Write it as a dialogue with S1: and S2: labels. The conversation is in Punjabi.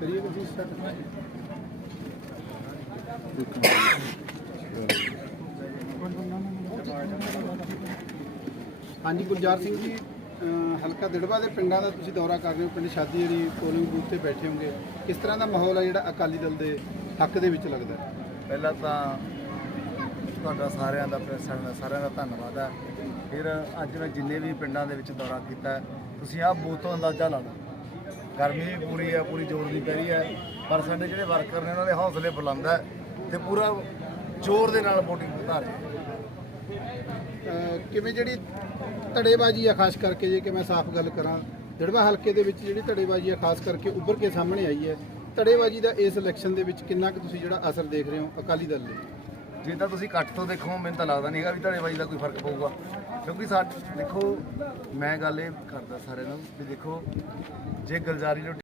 S1: ਕਰੀਏ ਤੁਸੀਂ ਹਾਂਜੀ, ਗੁਰਜਾਰ ਸਿੰਘ ਜੀ ਹਲਕਾ ਦਿੜਵਾ ਦੇ ਪਿੰਡਾਂ ਦਾ ਤੁਸੀਂ ਦੌਰਾ ਕਰ ਰਹੇ ਹੋ, ਪਿੰਡ ਸ਼ਾਦੀ ਜਿਹੜੀ ਪੋਲਿੰਗ ਬੂਥ ਤੇ ਬੈਠੇ ਹੋਗੇ ਕਿਸ ਤਰ੍ਹਾਂ ਦਾ ਮਾਹੌਲ ਹੈ ਜਿਹੜਾ ਅਕਾਲੀ ਦਲ ਦੇ ਹੱਕ ਦੇ ਵਿੱਚ ਲੱਗਦਾ?
S2: ਪਹਿਲਾਂ ਤਾਂ ਤੁਹਾਡਾ ਸਾਰਿਆਂ ਦਾ ਪ੍ਰੈਸ ਸਾਰਿਆਂ ਦਾ ਧੰਨਵਾਦ ਹੈ ਫਿਰ ਅੱਜ ਮੈਂ ਜਿੰਨੇ ਵੀ ਪਿੰਡਾਂ ਦੇ ਵਿੱਚ ਦੌਰਾ ਕੀਤਾ, ਤੁਸੀਂ ਆਹ ਬੂਥ ਤੋਂ ਅੰਦਾਜ਼ਾ ਲਾ ਲਓ। ਗਰਮੀ ਵੀ ਪੂਰੀ ਹੈ ਪੂਰੀ ਜ਼ੋਰ ਦੀ ਪੈ ਰਹੀ ਹੈ ਪਰ ਸਾਡੇ ਜਿਹੜੇ ਵਰਕਰ ਨੇ, ਉਹਨਾਂ ਦੇ ਹੌਸਲੇ ਬੁਲੰਦ ਹੈ ਤੇ ਪੂਰਾ ਜ਼ੋਰ ਦੇ ਨਾਲ ਵੋਟਿੰਗ ਵਧਾ ਰਹੇ
S1: ਕਿਵੇਂ ਜਿਹੜੀ ਧੜੇਬਾਜ਼ੀ ਆ, ਖਾਸ ਕਰਕੇ ਜੇ ਕਿ ਮੈਂ ਸਾਫ਼ ਗੱਲ ਕਰਾਂ, ਜੜਵਾ ਹਲਕੇ ਦੇ ਵਿੱਚ ਜਿਹੜੀ ਧੜੇਬਾਜ਼ੀ ਆ, ਖਾਸ ਕਰਕੇ ਉੱਭਰ ਕੇ ਸਾਹਮਣੇ ਆਈ ਹੈ ਧੜੇਬਾਜ਼ੀ ਦਾ ਇਸ ਇਲੈਕਸ਼ਨ ਦੇ ਵਿੱਚ ਕਿੰਨਾ ਕੁ ਤੁਸੀਂ ਜਿਹੜਾ ਅਸਰ ਦੇਖ ਰਹੇ ਹੋ ਅਕਾਲੀ ਦਲ ਦੇ?
S2: ਜੇ ਤਾਂ ਤੁਸੀਂ ਇਕੱਠ ਤੋਂ ਦੇਖੋ, ਮੈਨੂੰ ਤਾਂ ਲੱਗਦਾ ਨਹੀਂਗਾ ਵੀ ਤੁਹਾਡੇ ਬਾਈ ਦਾ ਕੋਈ ਫ਼ਰਕ ਪਊਗਾ। ਕਿਉਂਕਿ ਸਾਡੇ ਦੇਖੋ, ਮੈਂ ਗੱਲ ਇਹ ਕਰਦਾ ਸਾਰਿਆਂ ਨੂੰ ਵੀ ਦੇਖੋ, ਜੇ ਗਲਜ਼ਾਰੀ ਨੂੰ